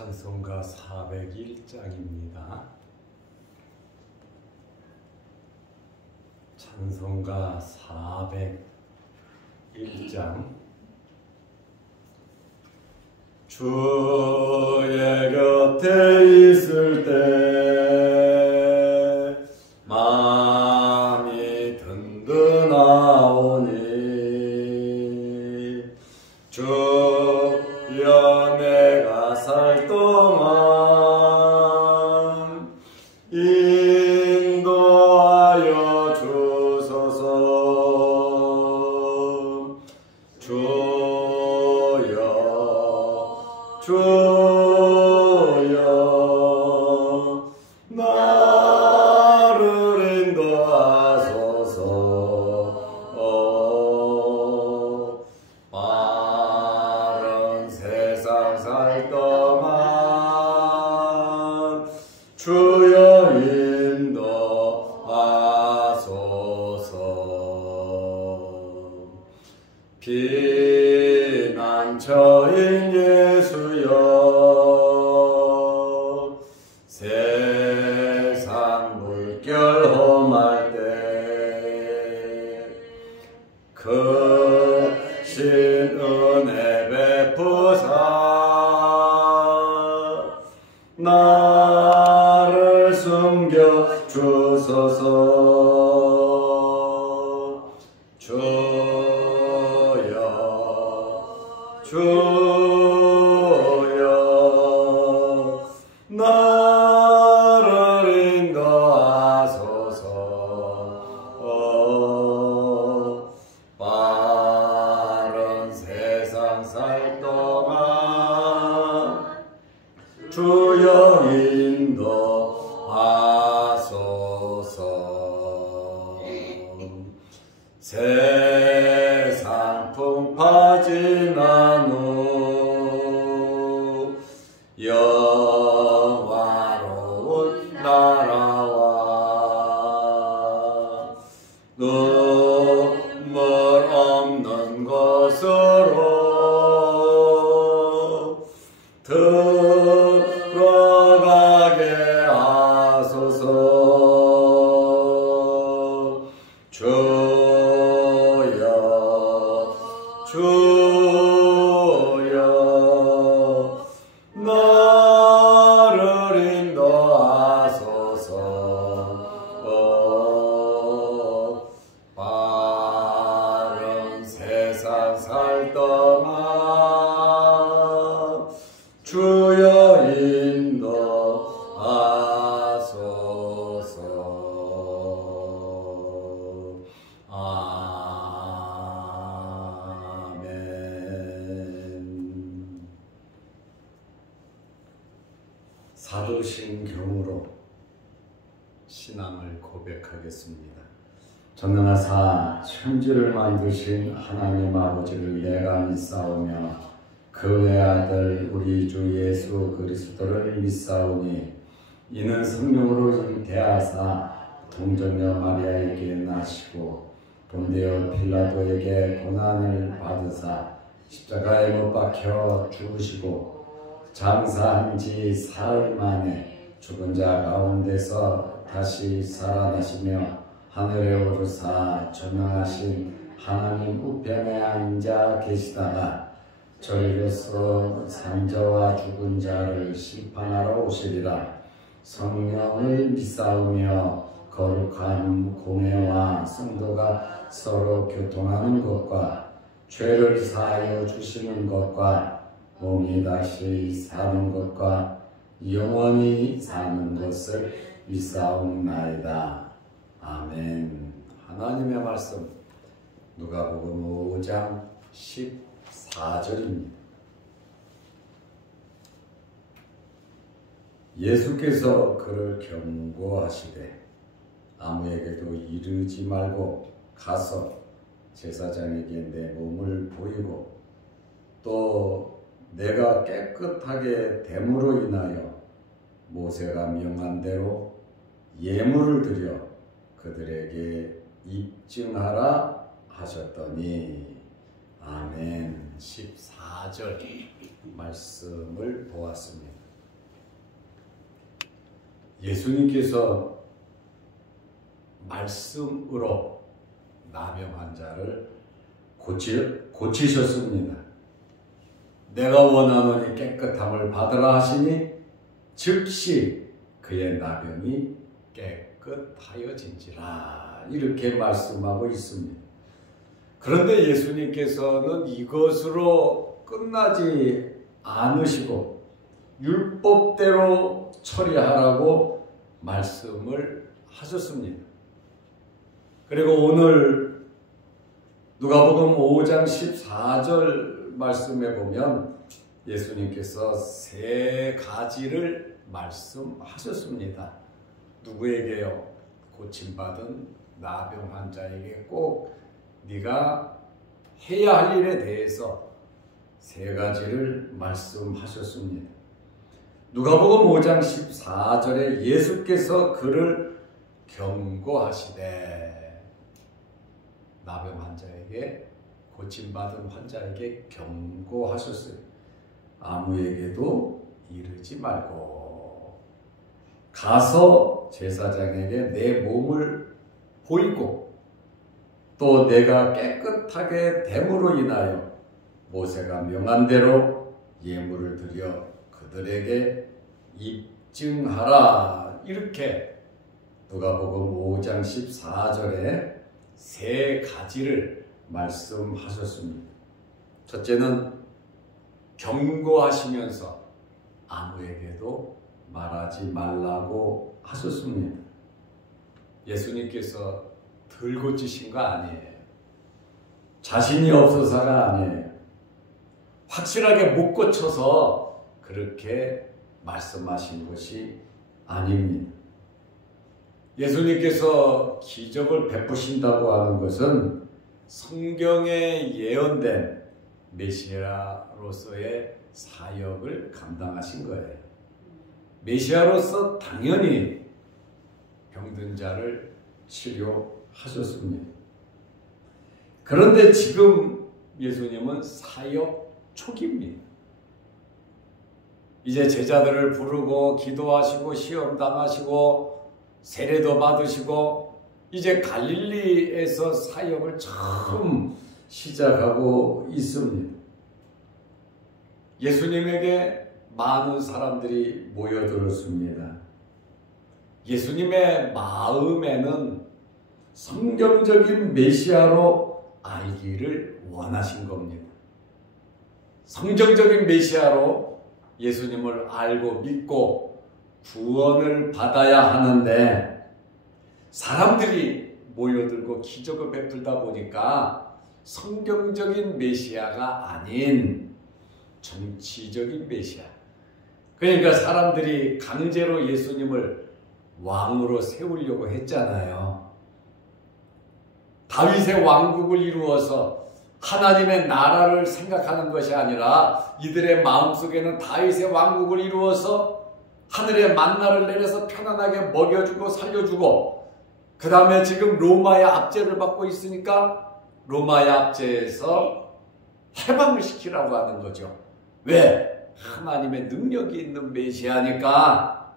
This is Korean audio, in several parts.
찬송가 401장입니다. 찬송가 401장. 주의 곁에 있을 때 마음이 든든하오니 주여 내가 살 동안 인도하여 주소서. 주여 나를 인도하소서. 빠른 세상 살 동안 주여 인도하소서. 피난처인 예수여, 세상 물결 험할 때 크신 은혜 베푸사 나를 숨겨 주소서. 주여 나를 인도하소서. 빠른 세상 살 동안 주여 인도하소서. 세상 풍파 지난 후 영화로운 나라와 눈물 없는 곳으로 들어가게 하소서. 주여 나를 인도하소서. 빠른 세상 살 동안 주여 인도하소서. 사도신경으로 신앙을 고백하겠습니다. 전능하사 천지를 만드신 하나님 아버지를 내가 믿사오며 그의 아들 우리 주 예수 그리스도를 믿사오니 이는 성령으로 잉태하사 동정녀 마리아에게 나시고 본디오 필라도에게 고난을 받으사 십자가에 못 박혀 죽으시고 장사한 지 사흘 만에 죽은 자 가운데서 다시 살아나시며 하늘에 오르사 전능하신 하나님 우편에 앉아 계시다가 저리로서 산자와 죽은 자를 심판하러 오시리라. 성령을 믿사오며 거룩한 공회와 성도가 서로 교통하는 것과 죄를 사하여 주시는 것과 몸이 다시 사는 것과 영원히 사는 것을 믿사옵나이다. 아멘. 하나님의 말씀 누가복음 5장 14절입니다. 예수께서 그를 경고하시되 아무에게도 이르지 말고 가서 제사장에게 내 몸을 보이고 또 내가 깨끗하게 됨으로 인하여 모세가 명한 대로 예물을 드려 그들에게 입증하라 하셨더니 아멘. 14절 말씀을 보았습니다. 예수님께서 말씀으로 나병 환자를 고치셨습니다. 내가 원하노니 깨끗함을 받으라 하시니 즉시 그의 나병이 깨끗하여진지라, 이렇게 말씀하고 있습니다. 그런데 예수님께서는 이것으로 끝나지 않으시고 율법대로 처리하라고 말씀을 하셨습니다. 그리고 오늘 누가복음 5장 14절 말씀에 보면 예수님께서 세 가지를 말씀하셨습니다. 누구에게요? 고침받은 나병 환자에게 꼭 네가 해야 할 일에 대해서 세 가지를 말씀하셨습니다. 누가복음 5장 14절에 예수께서 그를 경고하시되, 나병 환자에게, 고침받은 환자에게 경고하셨어요. 아무에게도 이르지 말고 가서 제사장에게 내 몸을 보이고 또 내가 깨끗하게 됨으로 인하여 모세가 명한 대로 예물을 드려 그들에게 입증하라, 이렇게 누가복음 5장 14절에 세 가지를 말씀하셨습니다. 첫째는 경고하시면서 아무에게도 말하지 말라고 하셨습니다. 예수님께서 덜 고치신 거 아니에요. 자신이 없어서가 아니에요. 확실하게 못 고쳐서 그렇게 말씀하신 것이 아닙니다. 예수님께서 기적을 베푸신다고 하는 것은 성경에 예언된 메시아로서의 사역을 감당하신 거예요. 메시아로서 당연히 병든 자를 치료하셨습니다. 그런데 지금 예수님은 사역 초기입니다. 이제 제자들을 부르고 기도하시고 시험 당하시고 세례도 받으시고 이제 갈릴리에서 사역을 처음 시작하고 있습니다. 예수님에게 많은 사람들이 모여들었습니다. 예수님의 마음에는 성경적인 메시아로 알기를 원하신 겁니다. 성경적인 메시아로 예수님을 알고 믿고 구원을 받아야 하는데 사람들이 모여들고 기적을 베풀다 보니까 성경적인 메시아가 아닌 정치적인 메시아, 그러니까 사람들이 강제로 예수님을 왕으로 세우려고 했잖아요. 다윗의 왕국을 이루어서 하나님의 나라를 생각하는 것이 아니라 이들의 마음속에는 다윗의 왕국을 이루어서 하늘의 만나를 내려서 편안하게 먹여주고 살려주고, 그 다음에 지금 로마의 압제를 받고 있으니까 로마의 압제에서 해방을 시키라고 하는 거죠. 왜? 하나님의 능력이 있는 메시아니까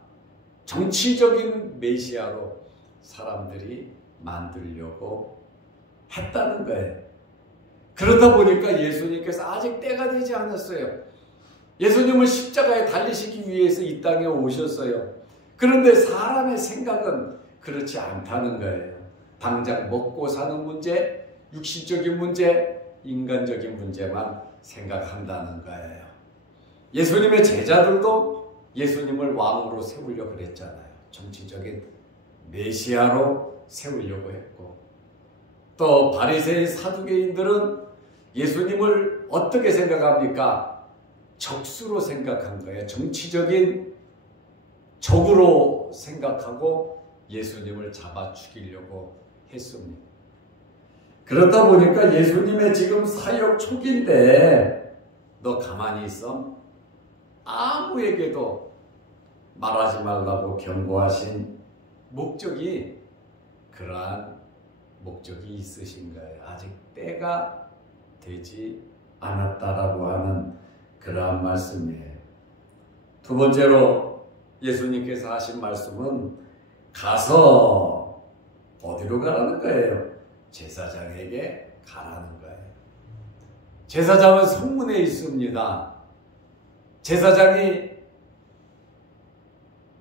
정치적인 메시아로 사람들이 만들려고 했다는 거예요. 그러다 보니까 예수님께서 아직 때가 되지 않았어요. 예수님은 십자가에 달리시기 위해서 이 땅에 오셨어요. 그런데 사람의 생각은 그렇지 않다는 거예요. 당장 먹고 사는 문제, 육신적인 문제, 인간적인 문제만 생각한다는 거예요. 예수님의 제자들도 예수님을 왕으로 세우려고 그랬잖아요. 정치적인 메시아로 세우려고 했고, 또 바리새인 사두개인들은 예수님을 어떻게 생각합니까? 적수로 생각한 거예요. 정치적인 적으로 생각하고 예수님을 잡아 죽이려고 했습니다. 그러다 보니까 예수님의 지금 사역 초기인데 너 가만히 있어? 아무에게도 말하지 말라고 경고하신 목적이 그러한 목적이 있으신 거예요. 아직 때가 되지 않았다라고 하는 그러한 말씀이에요. 두 번째로 예수님께서 하신 말씀은 가서 어디로 가라는 거예요? 제사장에게 가라는 거예요. 제사장은 성문에 있습니다. 제사장이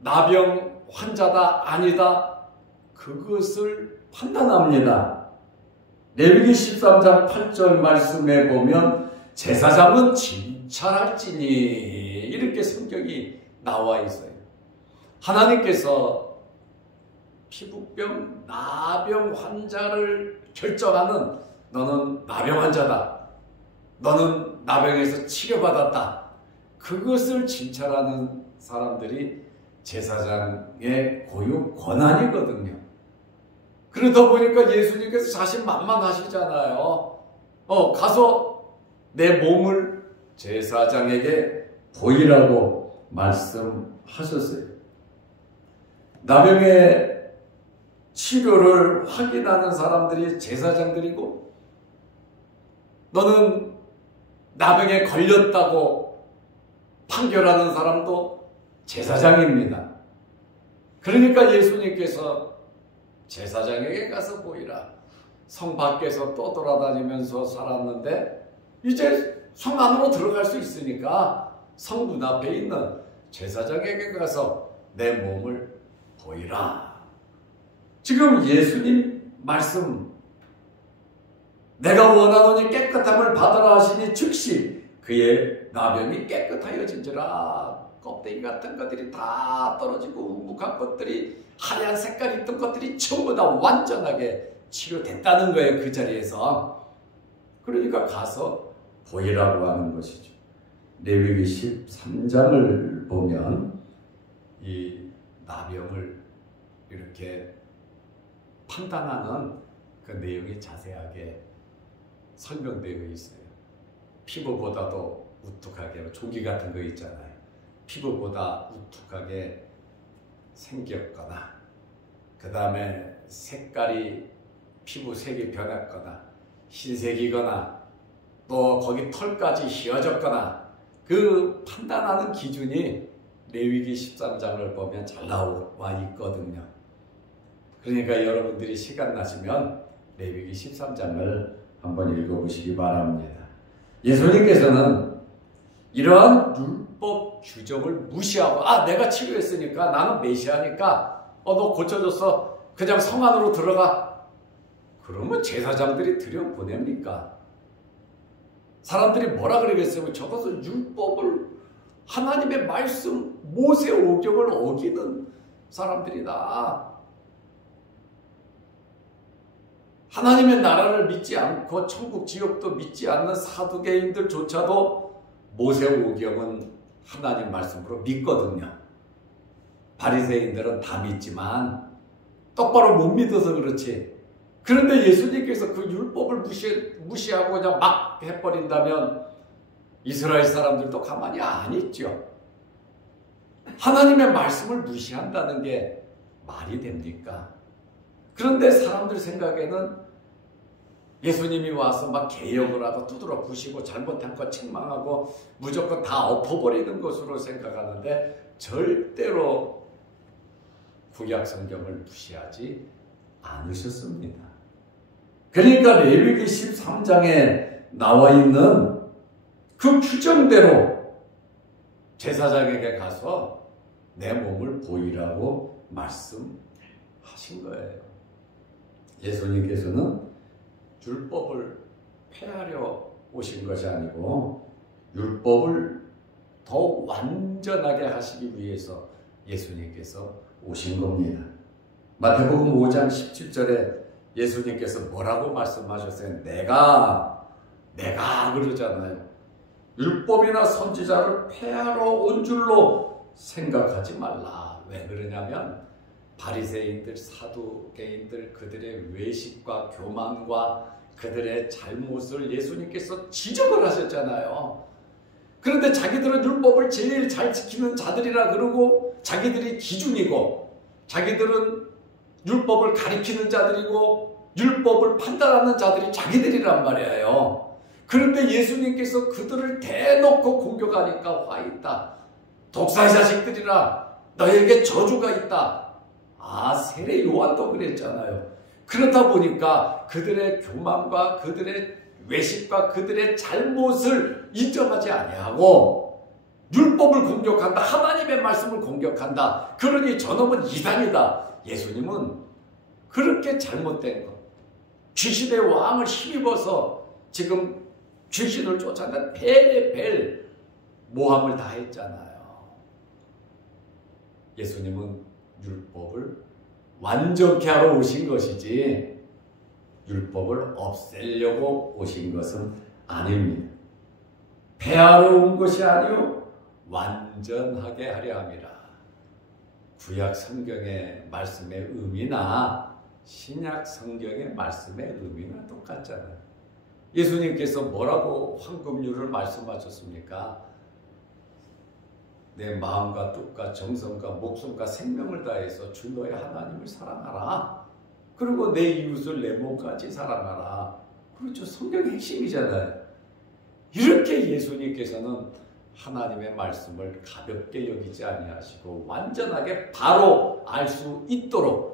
나병 환자다 아니다 그것을 판단합니다. 레위기 13장 8절 말씀에 보면 제사장은 진찰할지니 이렇게 성경이 나와 있어요. 하나님께서 피부병, 나병 환자를 결정하는 너는 나병 환자다. 너는 나병에서 치료받았다. 그것을 진찰하는 사람들이 제사장의 고유 권한이거든요. 그러다 보니까 예수님께서 자신만만하시잖아요. 가서 내 몸을 제사장에게 보이라고 말씀하셨어요. 나병의 치료를 확인하는 사람들이 제사장들이고 너는 나병에 걸렸다고 판결하는 사람도 제사장입니다. 그러니까 예수님께서 제사장에게 가서 보이라. 성 밖에서 또 돌아다니면서 살았는데 이제 성 안으로 들어갈 수 있으니까 성문 앞에 있는 제사장에게 가서 내 몸을 보이라. 지금 예수님 말씀 내가 원하노니 깨끗함을 받으라 하시니 즉시 그의 나병이 깨끗하여진지라. 껍데기 같은 것들이 다 떨어지고 우묵한 것들이 하얀 색깔 있던 것들이 전부 다 완전하게 치료됐다는 거예요. 그 자리에서. 그러니까 가서 보이라고 하는 것이죠. 레위기 13장을 보면 이 나병을 이렇게 판단하는 그 내용이 자세하게 설명되어 있어요. 피부보다도 우뚝하게 종기 같은 거 있잖아요. 피부보다 우뚝하게 생겼거나 그 다음에 색깔이 피부색이 변했거나 흰색이거나 또 거기 털까지 휘어졌거나 그 판단하는 기준이 레위기 13장을 보면 잘 나와 있거든요. 그러니까 여러분들이 시간 나시면 레위기 13장을 한번 읽어보시기 바랍니다. 예수님께서는 이러한 율법 규정을 무시하고 내가 치료했으니까 나는 메시아니까 너 고쳐줬어. 그냥 성 안으로 들어가. 그러면 제사장들이 들여보냅니까? 사람들이 뭐라 그러겠어요? 저것은 율법을 하나님의 말씀 모세 오경을 어기는 사람들이다. 하나님의 나라를 믿지 않고 천국 지옥도 믿지 않는 사두개인들조차도 모세오경은 하나님 말씀으로 믿거든요. 바리새인들은 다 믿지만 똑바로 못 믿어서 그렇지. 그런데 예수님께서 그 율법을 무시하고 그냥 막 해버린다면 이스라엘 사람들도 가만히 안 있죠. 하나님의 말씀을 무시한다는 게 말이 됩니까? 그런데 사람들 생각에는 예수님이 와서 막 개혁을 하고 두드러 부시고 잘못한 거 책망하고 무조건 다 엎어버리는 것으로 생각하는데 절대로 구약 성경을 무시하지 않으셨습니다. 그러니까 레위기 13장에 나와 있는 그 규정대로 제사장에게 가서 내 몸을 보이라고 말씀하신 거예요. 예수님께서는 율법을 폐하려 오신 것이 아니고 율법을 더 완전하게 하시기 위해서 예수님께서 오신 겁니다. 마태복음 5장 17절에 예수님께서 뭐라고 말씀하셨어요? 내가 그러잖아요. 율법이나 선지자를 폐하러 온 줄로 생각하지 말라. 왜 그러냐면 바리새인들, 사두개인들 그들의 외식과 교만과 그들의 잘못을 예수님께서 지적을 하셨잖아요. 그런데 자기들은 율법을 제일 잘 지키는 자들이라 그러고 자기들이 기준이고 자기들은 율법을 가리키는 자들이고 율법을 판단하는 자들이 자기들이란 말이에요. 그런데 예수님께서 그들을 대놓고 공격하니까 화 있다. 독사의 자식들이라 너에게 저주가 있다. 세례 요한도 그랬잖아요. 그렇다 보니까 그들의 교만과 그들의 외식과 그들의 잘못을 인정하지 아니하고 율법을 공격한다. 하나님의 말씀을 공격한다. 그러니 저놈은 이단이다. 예수님은 그렇게 잘못된 것, 귀신의 왕을 힘입어서 지금 귀신을 쫓아낸 벨의 모함을 다 했잖아요. 예수님은 율법을 완전케 하러 오신 것이지 율법을 없애려고 오신 것은 아닙니다. 폐하러 온 것이 아니요 완전하게 하려 함이라. 구약 성경의 말씀의 의미나 신약 성경의 말씀의 의미는 똑같잖아요. 예수님께서 뭐라고 황금률을 말씀하셨습니까? 내 마음과 뜻과 정성과 목숨과 생명을 다해서 주 너의 하나님을 사랑하라. 그리고 내 이웃을 내 몸까지 사랑하라. 그렇죠. 성경의 핵심이잖아요. 이렇게 예수님께서는 하나님의 말씀을 가볍게 여기지 아니하시고 완전하게 바로 알 수 있도록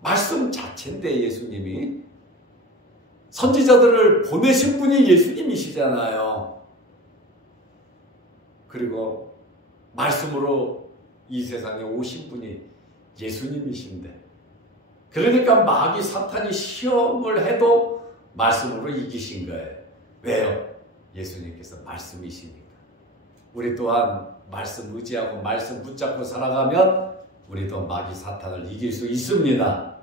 말씀 자체인데 예수님이 선지자들을 보내신 분이 예수님이시잖아요. 그리고 말씀으로 이 세상에 오신 분이 예수님이신데 그러니까 마귀 사탄이 시험을 해도 말씀으로 이기신 거예요. 왜요? 예수님께서 말씀이시니까. 우리 또한 말씀 의지하고 말씀 붙잡고 살아가면 우리도 마귀 사탄을 이길 수 있습니다.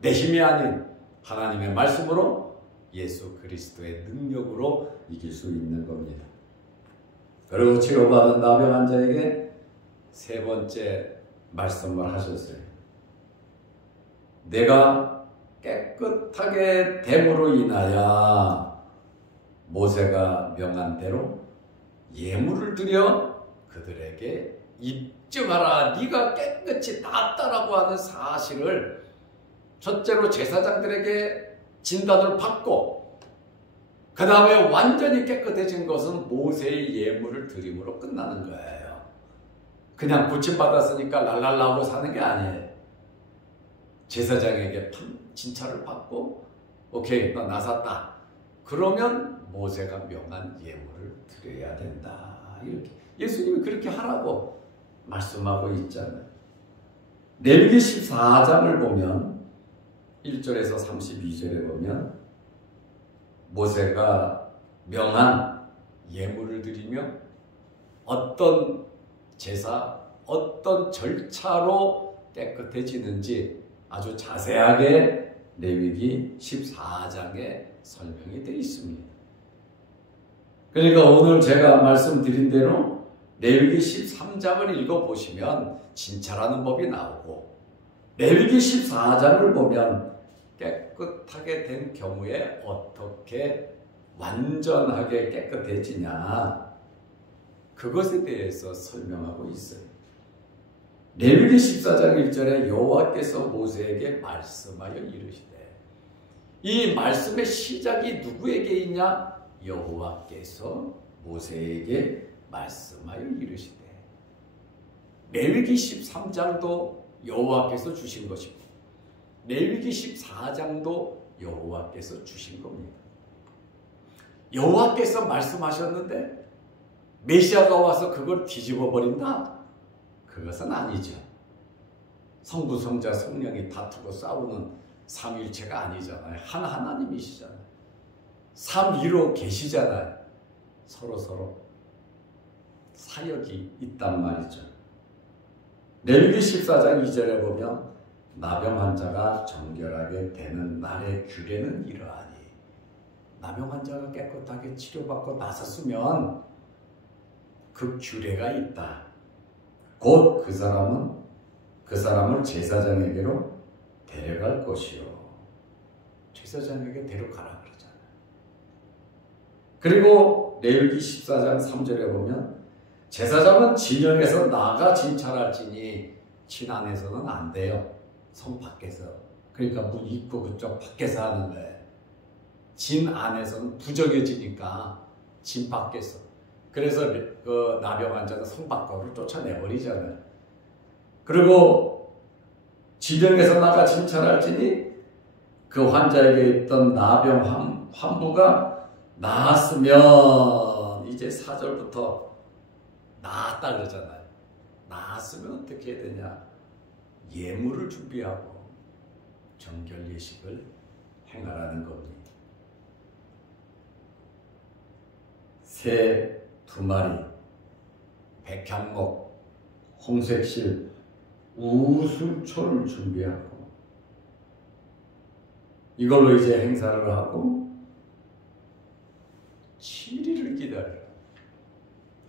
내 힘이 아닌 하나님의 말씀으로 예수 그리스도의 능력으로 이길 수 있는 겁니다. 그리고 치료받은 나병 환자에게 세 번째 말씀을 하셨어요. 내가 깨끗하게 됨으로 인하여 모세가 명한 대로 예물을 드려 그들에게 입증하라. 네가 깨끗이 낫다라고 하는 사실을 첫째로 제사장들에게 진단을 받고 그 다음에 완전히 깨끗해진 것은 모세의 예물을 드림으로 끝나는 거예요. 그냥 고침받았으니까 랄랄라하고 사는 게 아니에요. 제사장에게 진찰을 받고 오케이 너 나섰다. 그러면 모세가 명한 예물을 드려야 된다. 이렇게 예수님이 그렇게 하라고 말씀하고 있잖아요. 레위기 14장을 보면 1절에서 32절에 보면 모세가 명한 예물을 드리며 어떤 제사, 어떤 절차로 깨끗해지는지 아주 자세하게 레위기 14장에 설명이 되어 있습니다. 그러니까 오늘 제가 말씀드린 대로 레위기 13장을 읽어보시면 진찰하는 법이 나오고 레위기 14장을 보면 깨끗하게 된 경우에 어떻게 완전하게 깨끗해지냐 그것에 대해서 설명하고 있어요. 레위기 14장 1절에 여호와께서 모세에게 말씀하여 이르시되 이 말씀의 시작이 누구에게 있냐? 여호와께서 모세에게 말씀하여 이르시되 레위기 13장도 여호와께서 주신 것이고 레위기 14장도 여호와께서 주신 겁니다. 여호와께서 말씀하셨는데 메시아가 와서 그걸 뒤집어 버린다? 그것은 아니죠. 성부, 성자, 성령이 다투고 싸우는 삼위일체가 아니잖아요. 한 하나님이시잖아요. 삼위로 계시잖아요. 서로 사역이 있단 말이죠. 레위기 14장 2절에 보면 나병 환자가 정결하게 되는 날의 규례는 이러하니 나병 환자가 깨끗하게 치료받고 나섰으면 그 규례가 있다. 곧 그 사람을 제사장에게로 데려갈 것이요. 제사장에게 데려가라 그러잖아요. 그리고 레위기 14장 3절에 보면 제사장은 진영에서 나가 진찰할지니 진 안에서는 안 돼요. 성 밖에서. 그러니까 문 입구 그쪽 밖에서 하는 거예요. 진 안에서는 부정해지니까 진 밖에서. 그래서 그 나병 환자는 성 밖으로 쫓아내버리잖아요. 그리고 지병에서 나가 진찰할지니 그 환자에게 있던 나병 환부가 나았으면, 이제 4절부터 나았다 그러잖아요. 나았으면 어떻게 해야 되냐? 예물을 준비하고 정결 예식을 행하라는 겁니다. 새 2마리, 백향목, 홍색실, 우슬초를 준비하고 이걸로 이제 행사를 하고 7일을 기다려요.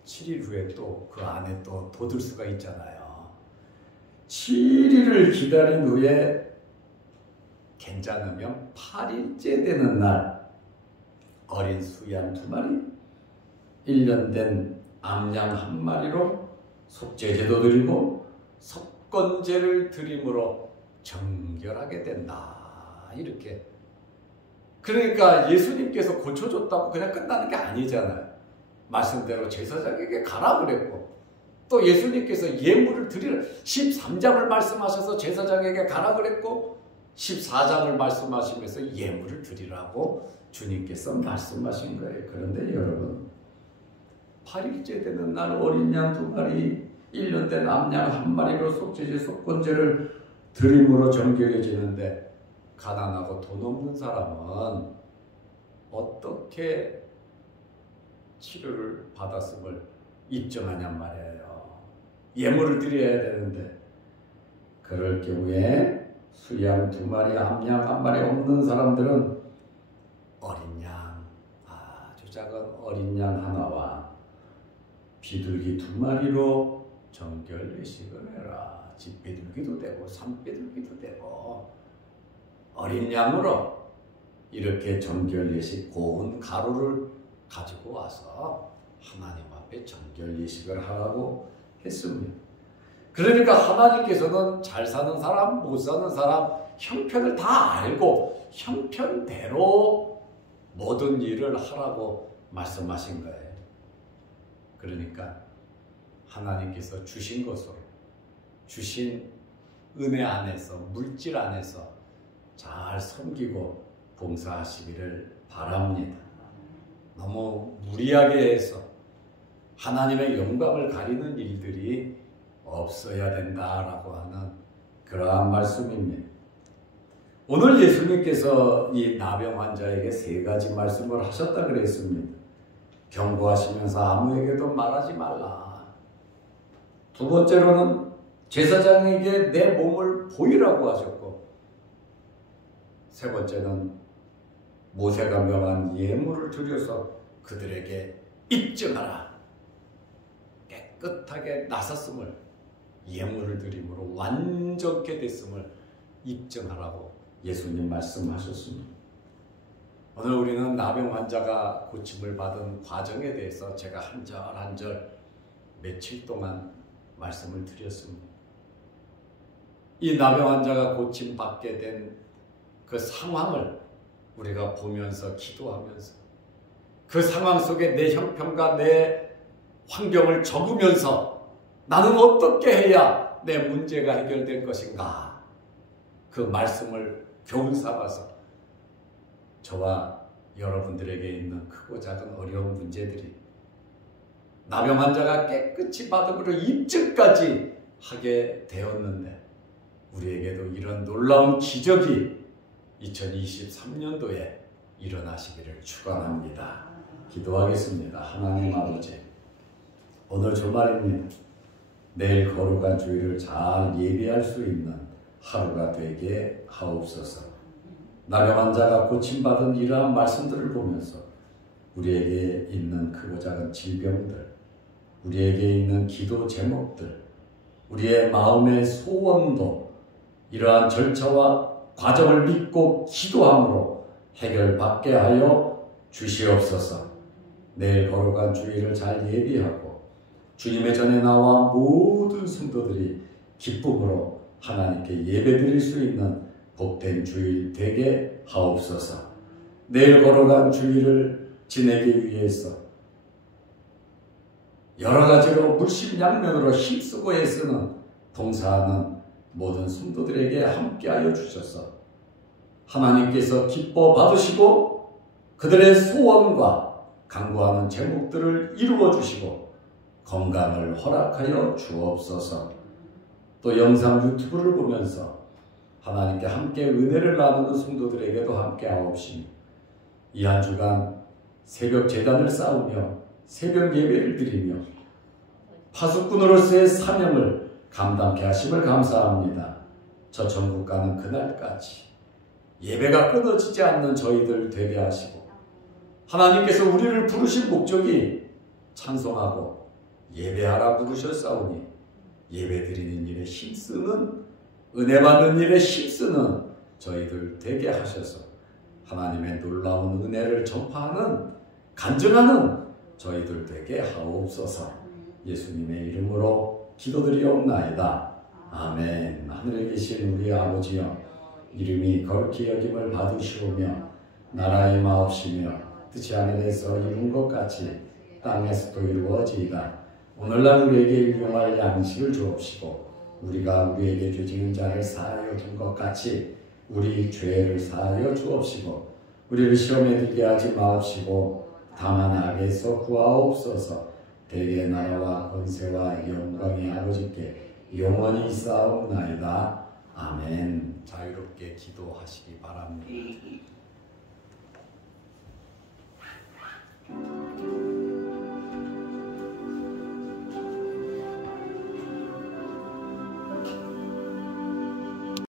7일 후에 또 그 안에 또 돋을 수가 있잖아요. 7일을 기다린 후에 괜찮으면 8일째 되는 날 어린 수양 2마리, 1년 된 암양 1마리로 속죄제도 드리고 속건제를 드림으로 정결하게 된다. 이렇게. 그러니까 예수님께서 고쳐줬다고 그냥 끝나는 게 아니잖아요. 말씀대로 제사장에게 가라 그랬고, 또 예수님께서 예물을 드리라 13장을 말씀하셔서 제사장에게 가라 그랬고, 14장을 말씀하시면서 예물을 드리라고 주님께서 말씀하신 거예요. 그런데 여러분, 8일째 되는 날 어린 양 2마리, 1년 된 암양 1마리로 속죄제 속건제를 드림으로 정결해지는데, 가난하고 돈 없는 사람은 어떻게 치료를 받았음을 입증하냔 말이에요. 예물을 드려야 되는데, 그럴 경우에 수양 2마리, 암양 1마리 없는 사람들은 어린 양, 아주 작은 어린 양 하나와 비둘기 2마리로 정결 예식을 해라. 집비둘기도 되고 산비둘기도 되고 어린 양으로 이렇게 정결 예식, 고운 가루를 가지고 와서 하나님 앞에 정결 예식을 하라고 했습니다. 그러니까 하나님께서는 잘 사는 사람, 못 사는 사람 형편을 다 알고 형편대로 모든 일을 하라고 말씀하신 거예요. 그러니까 하나님께서 주신 것으로, 주신 은혜 안에서, 물질 안에서 잘 섬기고 봉사하시기를 바랍니다. 너무 무리하게 해서 하나님의 영광을 가리는 일들이 없어야 된다라고 하는 그러한 말씀입니다. 오늘 예수님께서 이 나병 환자에게 3가지 말씀을 하셨다 그랬습니다. 경고하시면서 아무에게도 말하지 말라. 2번째로는 제사장에게 내 몸을 보이라고 하셨고, 3번째는 모세가 명한 예물을 드려서 그들에게 입증하라. 깨끗하게 나섰음을, 예물을 드림으로 완전케 됐음을 입증하라고 예수님 말씀하셨습니다. 오늘 우리는 나병 환자가 고침을 받은 과정에 대해서 제가 한 절 한 절 며칠 동안 말씀을 드렸습니다. 이 나병 환자가 고침받게 된 그 상황을 우리가 보면서 기도하면서 그 상황 속에 내 형편과 내 환경을 적으면서 나는 어떻게 해야 내 문제가 해결될 것인가, 그 말씀을 교훈 삼아서 저와 여러분들에게 있는 크고 작은 어려운 문제들이 나병 환자가 깨끗이 받음으로 입증까지 하게 되었는데, 우리에게도 이런 놀라운 기적이 2023년도에 일어나시기를 축원합니다. 기도하겠습니다. 하나님 아버지, 오늘 주말입니다. 내일 거룩한 주일을 잘 예비할 수 있는 하루가 되게 하옵소서. 나병 환자가 고침받은 이러한 말씀들을 보면서 우리에게 있는 크고 작은 질병들, 우리에게 있는 기도 제목들, 우리의 마음의 소원도 이러한 절차와 과정을 믿고 기도함으로 해결받게 하여 주시옵소서. 내일 거룩한 주일을 잘 예비하고 주님의 전에 나와 모든 성도들이 기쁨으로 하나님께 예배드릴 수 있는 복된 주일 되게 하옵소서. 내일 걸어간 주일을 지내기 위해서 여러 가지로 물심양면으로 힘쓰고 애쓰는 봉사하는 모든 성도들에게 함께하여 주셔서 하나님께서 기뻐 받으시고 그들의 소원과 간구하는 제목들을 이루어 주시고 건강을 허락하여 주옵소서. 또 영상 유튜브를 보면서 하나님께 함께 은혜를 나누는 성도들에게도 함께 하옵시며 이 한 주간 새벽 제단을 쌓으며 새벽 예배를 드리며 파수꾼으로서의 사명을 감당케 하심을 감사합니다. 저 천국 가는 그날까지 예배가 끊어지지 않는 저희들 되게 하시고 하나님께서 우리를 부르신 목적이 찬송하고 예배하라 부르셨사오니 예배드리는 일에 힘쓰는 은혜 받는 일에 힘쓰는 저희들 되게 하셔서 하나님의 놀라운 은혜를 전파하는 간증하는 저희들 되게 하옵소서. 예수님의 이름으로 기도드리옵나이다. 아멘. 하늘에 계신 우리 아버지여 이름이 거룩히 여김을 받으시오며 나라의 마옵시며 뜻이 하늘에서 이룬 것 같이 땅에서도 이루어지이다. 오늘날 우리에게 일용할 양식을 주옵시고 우리가 우리에게 죄지은 자를 사하여 준 것 같이 우리 죄를 사하여 주옵시고 우리를 시험에 들게 하지 마옵시고 다만 악에서 구하옵소서. 대개 나라와 권세와 영광이 아버지께 영원히 있사옵나이다. 아멘. 자유롭게 기도하시기 바랍니다.